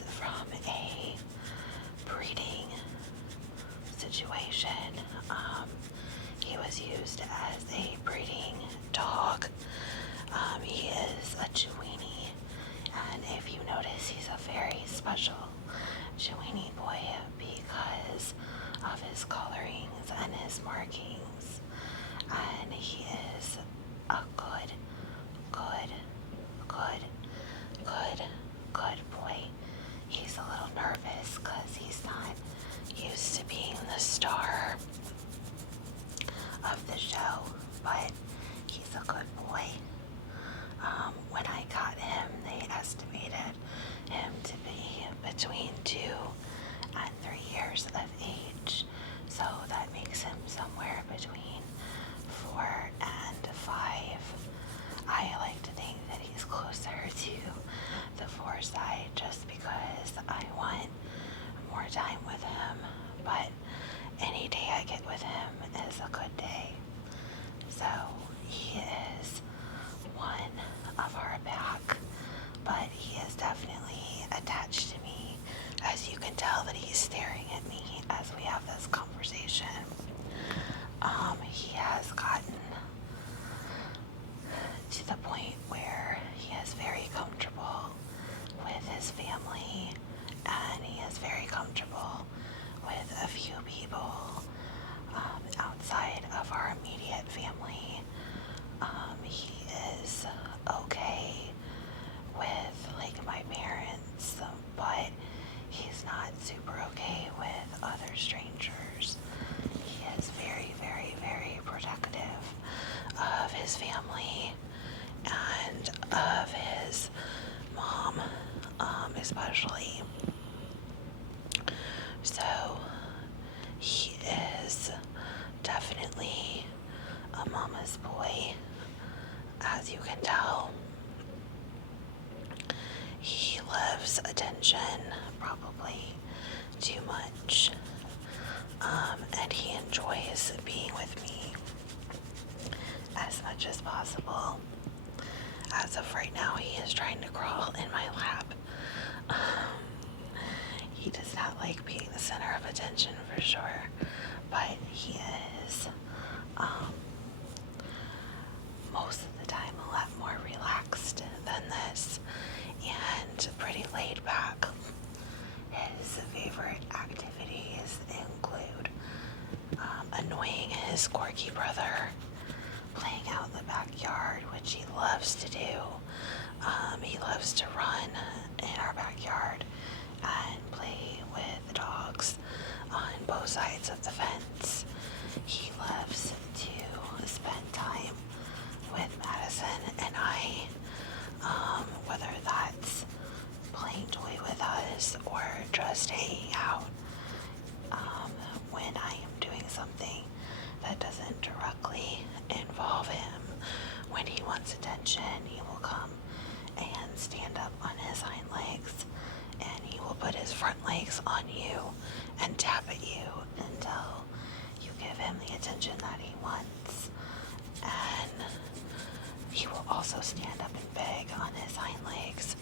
was from a breeding situation. He was used as a breeding dog. He is a Chiweenie, and if you notice, he's a very special Chiweenie boy because of his colorings and his markings. And he is a good, good, good, good, good boy. He's a little nervous because he's not used to being the star of the show, but he's a good boy. When I got him, they estimated him to be between 2 and 3 years of age, so that makes him somewhere between 4 and 5. I like to think that he's closer to the 4 side just because I want more time with him, but any day I get with him is a good day. So he is one of our pack, but he is definitely attached to me, as you can tell that he's staring at me as we have this conversation. He has gotten to the point where he is very comfortable with his family, and he is very comfortable with a few people outside of our immediate family. He is okay with like my parents, but he's not super okay with other strangers. He is very, very, very protective of his family and of his mom, especially. So he is definitely a mama's boy, as you can tell. He loves attention, probably too much, and he enjoys being with me as much as possible. As of right now, he is trying to crawl in my lap. He does not like being the center of attention for sure, but he is most of the time a lot more relaxed than this and pretty laid back. His favorite activities include annoying his quirky brother, playing out in the backyard, which he loves to do. He loves to run in our backyard and play with the dogs on both sides of the fence. He loves to spend time with Madison and I, whether that's playing toy with us or just hanging out. When I am doing something that doesn't directly involve him, when he wants attention, he will come and stand up on his hind legs, and he will put his front legs on you and tap at you until you give him the attention that he wants. And he will also stand up and beg on his hind legs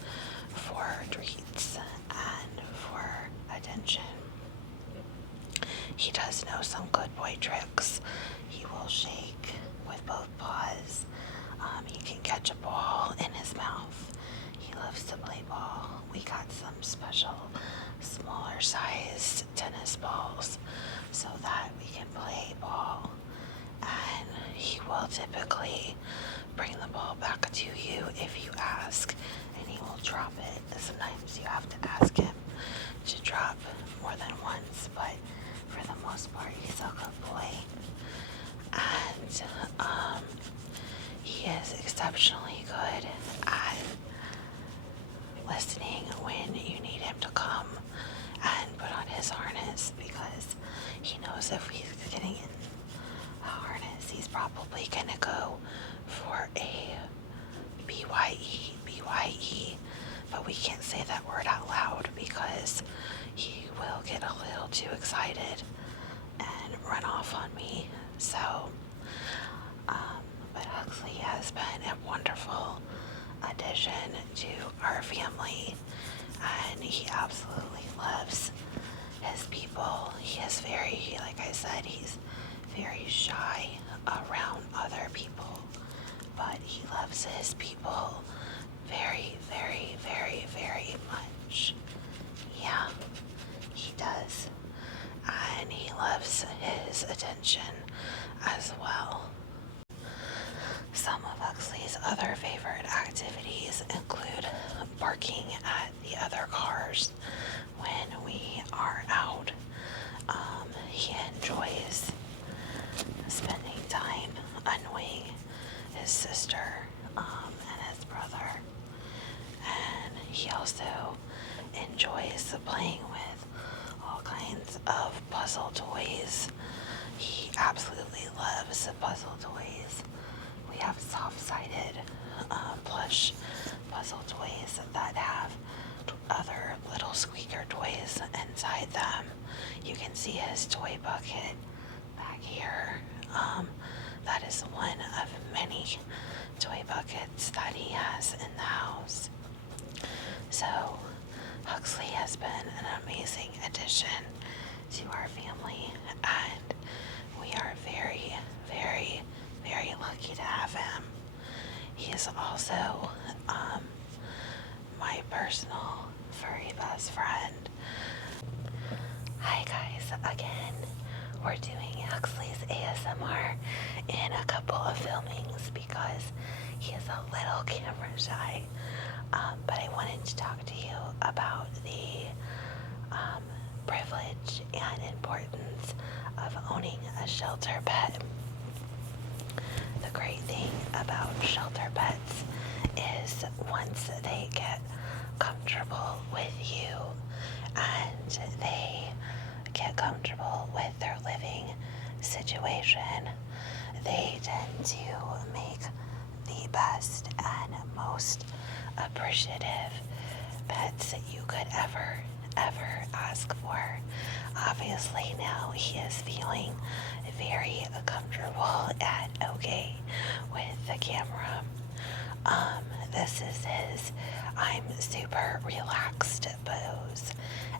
for treats and for attention. He does know some good boy tricks. He will shake with both paws. He can catch a ball in his mouth. He loves to play ball. We got some special smaller sized tennis balls so that we can play ball. And he will typically bring the ball back to you if you ask, and he will drop it. Sometimes you have to ask him to drop more than once, but for the most part, he's a good boy. And he is exceptionally good at listening when you need him to come and put on his harness, because he knows if he's getting in a harness, he's probably gonna go for a BYE, but we can't say that word out loud because he will get a little too excited and run off on me. So, but Huxley has been a wonderful addition to our family, and he absolutely said he's very shy around other people, but he loves his people very, very, very, very much. Yeah, he does. And he loves his attention as well. Some of Huxley's other favorite activities include barking at the other cars when we are out. He enjoys spending time annoying his sister and his brother. And he also enjoys playing with all kinds of puzzle toys. He absolutely loves puzzle toys. We have soft-sided plush puzzle toys that have other little squeaker toys inside them. You can see his toy bucket back here. That is one of many toy buckets that he has in the house. So Huxley has been an amazing addition to our family, and we are very, very, very lucky to have him. He is also my personal furry best friend. Hi guys, again, we're doing Huxley's ASMR in a couple of filmings because he is a little camera shy. But I wanted to talk to you about the privilege and importance of owning a shelter pet. The great thing about shelter pets is once they get comfortable with you and they get comfortable with their living situation, they tend to make the best and most appreciative pets that you could ever ask for. Obviously now he is feeling very comfortable and okay with the camera. This is his I'm super relaxed pose,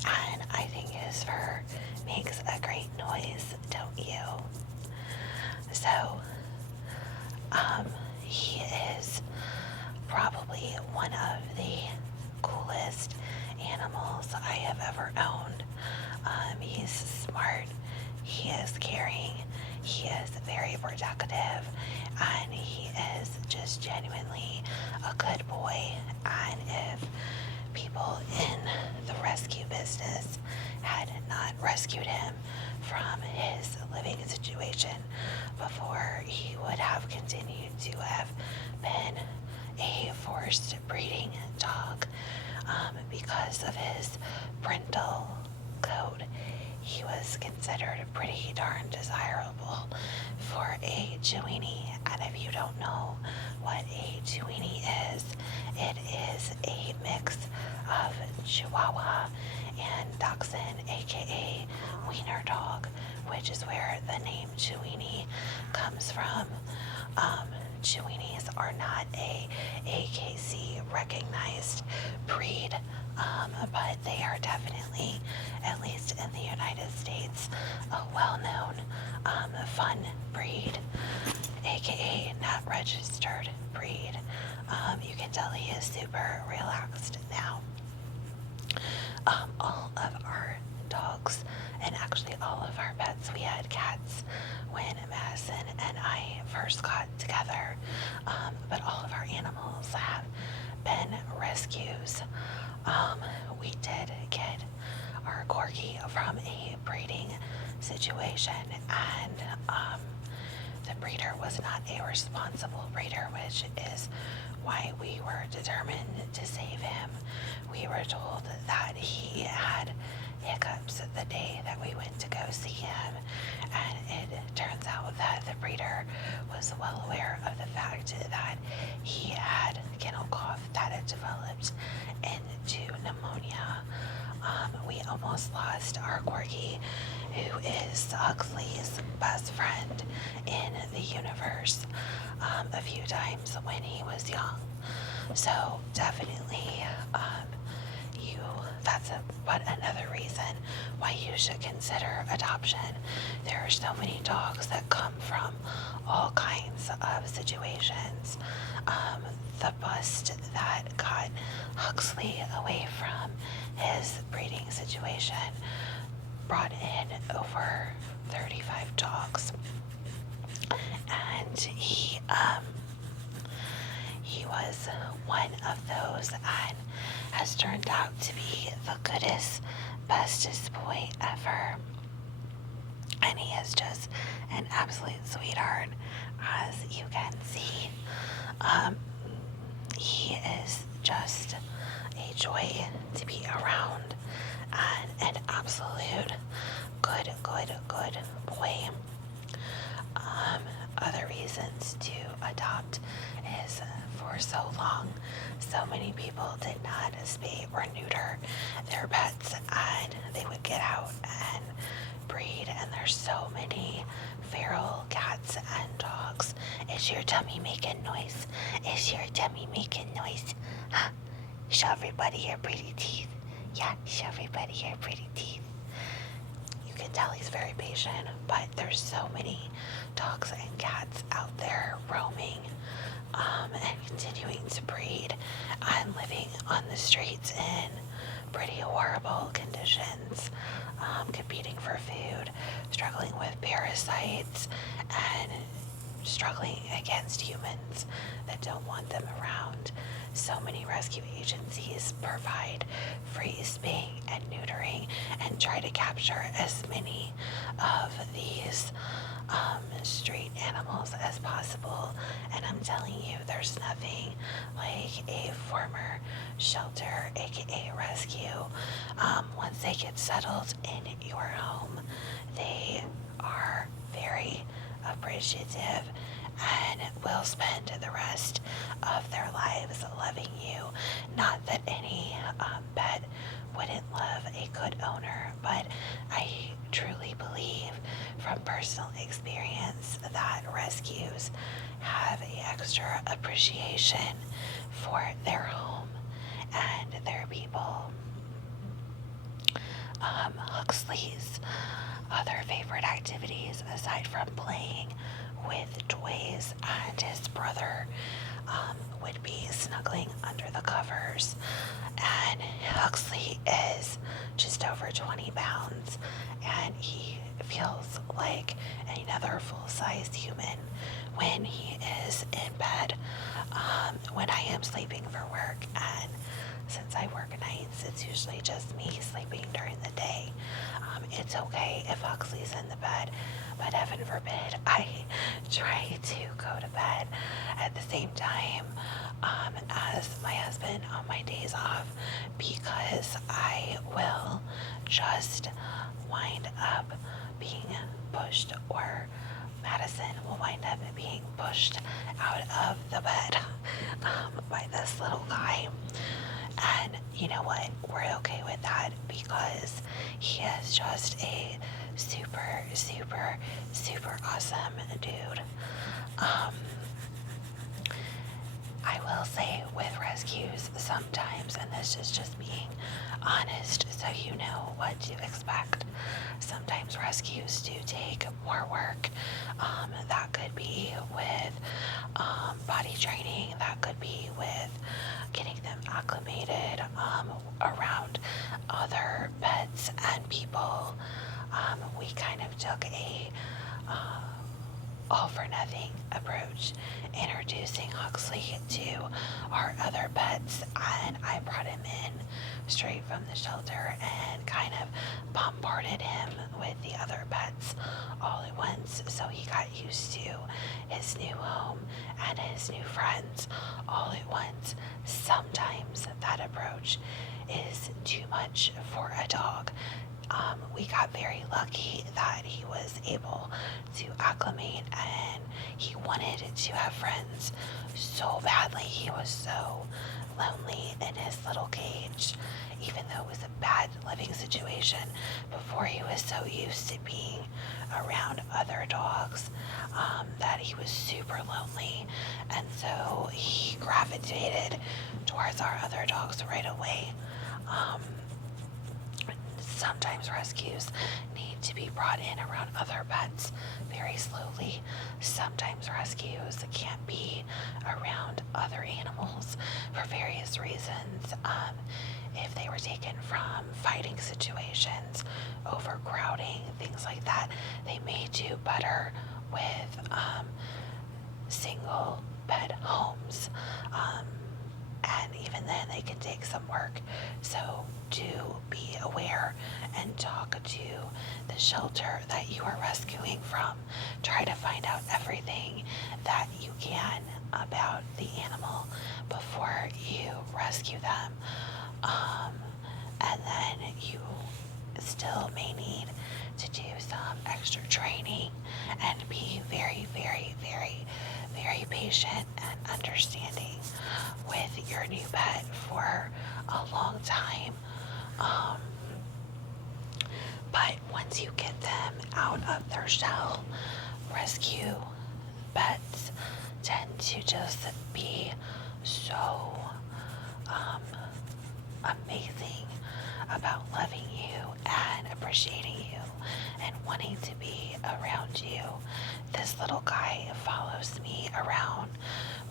and I think his fur makes a great noise, don't you? So, he is probably one of the coolest animals I have ever owned. He's smart, he is caring, he is very protective, and he is just genuinely a good boy. And if people in the rescue business had not rescued him from his living situation before, he would have continued to have been a forced breeding dog. Because of his parental code, he was considered pretty darn desirable for a Chiweenie. And if you don't know what a Chiweenie is, it is a mix of Chihuahua and Dachshund, aka Wiener Dog, which is where the name Chiweenie comes from. Chiweenies are not a AKC recognized breed, but they are definitely, at least in the United States, a well-known fun breed, aka not registered breed. You can tell he is super relaxed now. All of our dogs, and actually all of our pets, we had cats when Madison and I first got together, but all of our animals have been rescues. We did get our corgi from a breeding situation, and the breeder was not a responsible breeder, which is why we were determined to save him. We were told that he had hiccups the day that we went to go see him, and it turns out that the breeder was well aware of the fact that he had kennel cough that had developed into pneumonia. We almost lost our corgi, who is Huxley's best friend in the universe, a few times when he was young. So definitely, you but another reason why you should consider adoption. There are so many dogs that come from all kinds of situations. The bust that got Huxley away from his breeding situation brought in over 35 dogs, and he was one of those and has turned out to be the goodest, bestest boy ever. And he is just an absolute sweetheart, as you can see. He is just a joy to be around and an absolute good boy. Other reasons to adopt is for so long, so many people did not spay or neuter their pets, and they would get out and breed, and there's so many feral cats and dogs. Is your tummy making noise? Is your tummy making noise? Huh? Show everybody your pretty teeth. Yeah, show everybody your pretty teeth. You can tell he's very patient, but there's so many dogs and cats out there roaming and continuing to breed and living on the streets in pretty horrible conditions, competing for food, struggling with parasites, and struggling against humans that don't want them around. So many rescue agencies provide free spaying and neutering and try to capture as many of these street animals as possible. And I'm telling you, there's nothing like a former shelter, aka rescue. Once they get settled in your home, they are very appreciative and will spend the rest of their lives loving you. Not that any pet wouldn't love a good owner, but I truly believe from personal experience that rescues have an extra appreciation for their home and their people. Huxley's other favorite activities, aside from playing with toys and his brother, would be snuggling under the covers. And Huxley is just over 20 pounds, and he feels like another full-sized human when he is in bed. When I am sleeping for work, and since I work nights, it's usually just me sleeping during the day. It's okay if Huxley's in the bed, but heaven forbid I try to go to bed at the same time as my husband on my days off, because I will just wind up being pushed, or Madison will wind up being pushed out of the bed by this little guy. And you know what? We're okay with that because he is just a super, super, super awesome dude. I will say with rescues sometimes, and this is just being honest so you know what to expect, sometimes rescues do take more work. That could be with body training, that could be with getting them acclimated around other pets and people. We kind of took a all for nothing approach introducing Huxley to our other pets, and I brought him in straight from the shelter and kind of bombarded him with the other pets all at once, so he got used to his new home and his new friends all at once. Sometimes that approach is too much for a dog. We got very lucky that he was able to acclimate, and he wanted to have friends so badly. He was so lonely in his little cage, even though it was a bad living situation before he was so used to being around other dogs, that he was super lonely, and so he gravitated towards our other dogs right away. Sometimes rescues need to be brought in around other pets very slowly. Sometimes rescues can't be around other animals for various reasons. If they were taken from fighting situations, overcrowding, things like that, they may do better with single bed homes. And even then, they can take some work. So do be aware and talk to the shelter that you are rescuing from. Try to find out everything that you can about the animal before you rescue them. And then you still may need to do some extra training and be very, very, very, very patient and understanding with your new pet for a long time. But once you get them out of their shell, rescue pets tend to just be so amazing about loving you and appreciating you and wanting to be around you. This little guy follows me around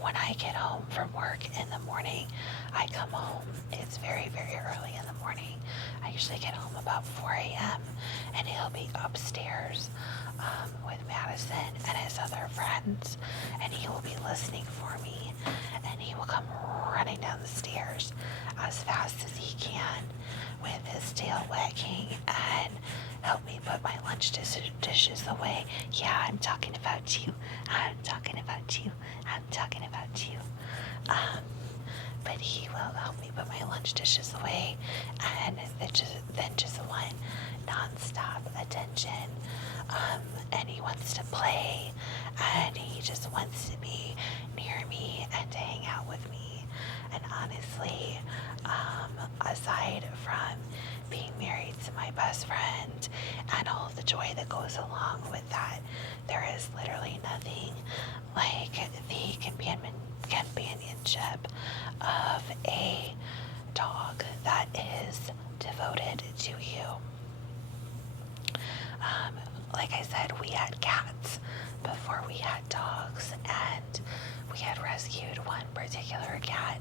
when I get home from work in the morning. I come home, it's very, very early in the morning. I usually get home about 4 a.m. and he'll be upstairs with Madison and his other friends, and he will be listening for me, and he will come running down the stairs as fast as he can with his tail wagging and help me put my lunch dishes away. Yeah, I'm talking about you. I'm talking about you. I'm talking about you. But he will help me put my lunch dishes away, and then just want nonstop attention. And he wants to play, and he just wants to be near me and to hang out with me. And honestly, aside from being married to my best friend and all the joy that goes along with that, there is literally nothing like the companionship of a dog that is devoted to you. Like I said, we had cats before we had dogs, and we had rescued one particular cat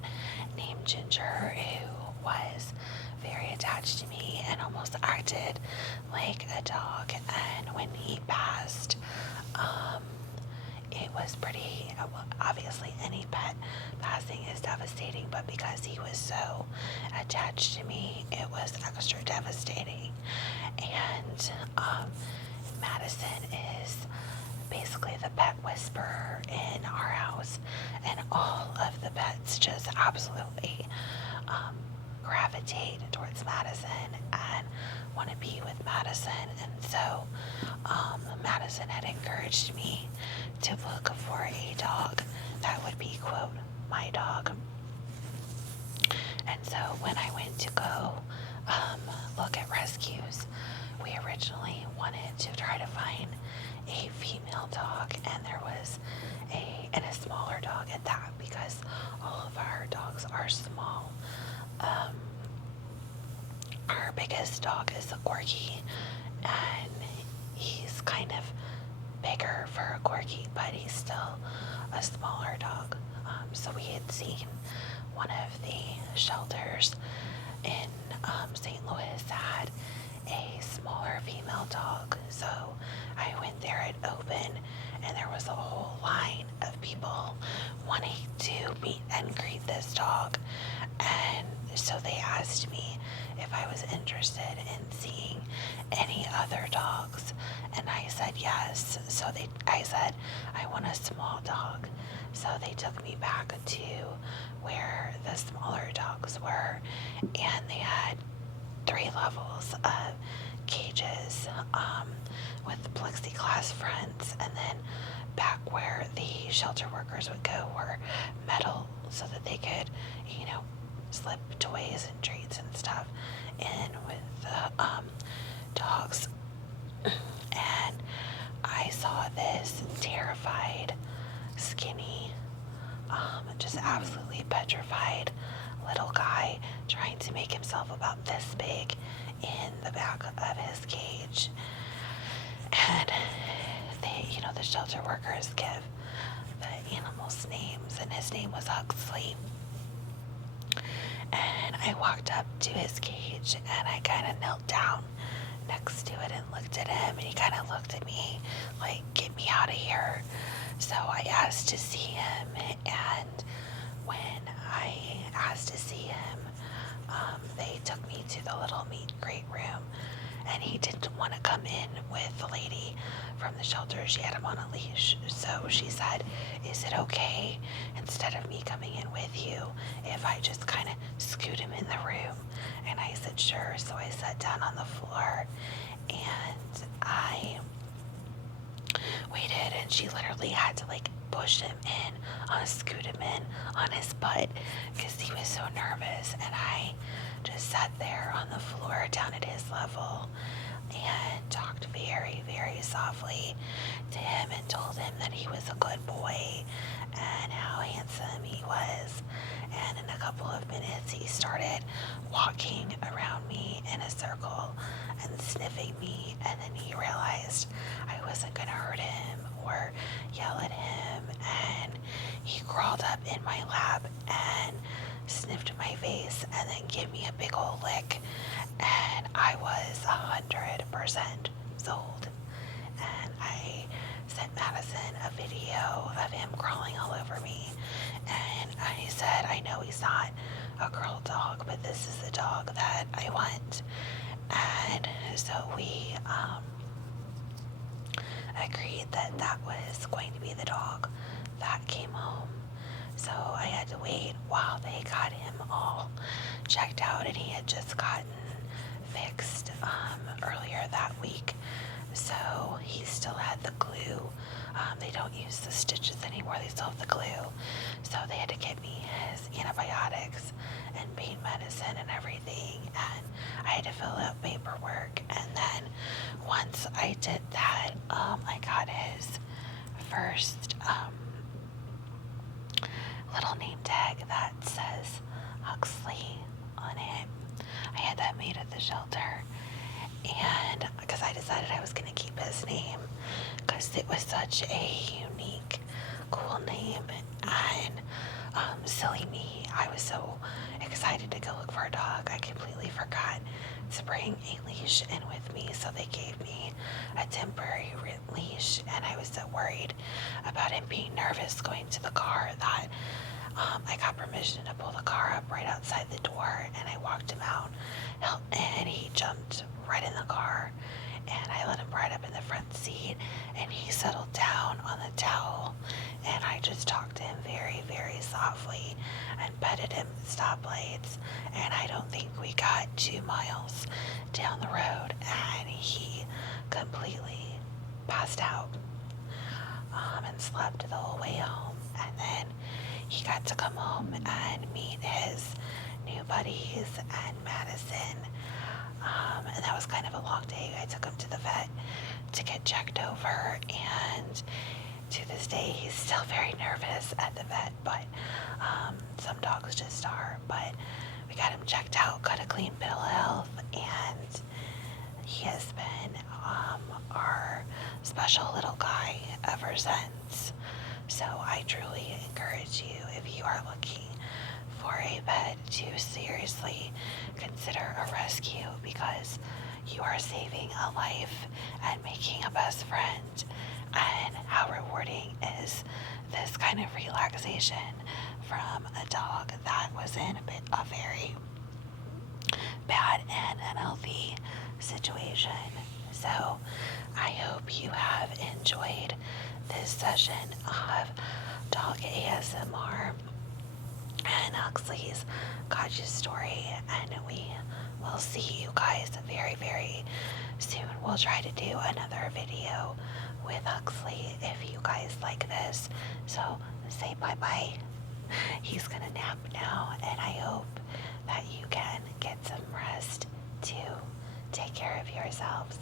named Ginger who was very attached to me and almost acted like a dog. And when he passed, it was pretty, obviously any pet passing is devastating, but because he was so attached to me, it was extra devastating. And Madison is basically the pet whisperer in our house, and all of the pets just absolutely gravitate towards Madison and want to be with Madison. And so Madison had encouraged me to look for a dog that would be, quote, my dog. And so when I went to go look at rescues, we originally wanted to try to find a female dog, and there was a smaller dog at that, because all of our dogs are small. Our biggest dog is a corgi, and he's kind of bigger for a corgi, but he's still a smaller dog. So we had seen one of the shelters in St. Louis had a smaller female dog. So I went there at open, and there was a whole line of people wanting to meet and greet this dog. And so they asked me if I was interested in seeing any other dogs, and I said yes. So I said, I want a small dog. So they took me back to where the smaller dogs were, and they had 3 levels of cages with plexiglass fronts, and then back where the shelter workers would go were metal, so that they could, slip toys and treats and stuff in with the dogs. And I saw this terrified, skinny, just absolutely petrified little guy trying to make himself about this big in the back shelter workers give the animals names, and his name was Huxley. And I walked up to his cage and I kind of knelt down next to it and looked at him, and he kind of looked at me like, get me out of here. So I asked to see him, and when I asked to see him, they took me to the little meat crate room, and he didn't want to come in with the lady from the shelter. She had him on a leash. So she said, is it okay, instead of me coming in with you, if I just kind of scoot him in the room? And I said, sure. So I sat down on the floor and I waited, and she literally had to like push him in, scoot him in on his butt because he was so nervous. And I just sat there on the floor down at his level and talked very, very softly to him and told him that he was a good boy and how handsome he was. And in a couple of minutes, he started walking around me in a circle and sniffing me. And then he realized I wasn't going to hurt him or yell at him. And he crawled up in my lap and sniffed my face and then gave me a big old lick. And I was 100% sold. And I sent Madison a video of him crawling all over me. And I said, I know he's not a girl dog, but this is the dog that I want. And so we agreed that that was going to be the dog that came home. So I had to wait while they got him all checked out, and he had just gotten fixed earlier that week. So he still had the glue. They don't use the stitches anymore, they still have the glue. So they had to get me his antibiotics and pain medicine and everything. And I had to fill out paperwork. And then once I did that, I got his first little name tag that says Huxley on it. I had that made at the shelter. And because I decided I was going to keep his name because it was such a unique, cool name. And silly me, I was so excited to go look for a dog, I completely forgot to bring a leash in with me. So they gave me a temporary leash, and I was so worried about him being nervous going to the car that I got permission to pull the car up right outside the door, and I walked him out, and he jumped right in the car, and I let him right up in the front seat, and he settled down on the towel, and I just talked to him very, very softly and petted him at stoplights, and I don't think we got 2 miles down the road, and he completely passed out and slept the whole way home. And then he got to come home and meet his new buddies and Madison. And that was kind of a long day. I took him to the vet to get checked over, and to this day he's still very nervous at the vet, but some dogs just are. But we got him checked out, got a clean bill of health, and he has been our special little guy ever since. So I truly encourage you, if you are looking for a pet, to seriously consider a rescue, because you are saving a life and making a best friend. And how rewarding is this kind of relaxation from a dog that was in a very bad and unhealthy situation. So I hope you have enjoyed this session of dog ASMR and Huxley's Gotcha story, and we will see you guys very, very soon. We'll try to do another video with Huxley if you guys like this. So say bye-bye. He's gonna nap now, and I hope that you can get some rest to take care of yourselves.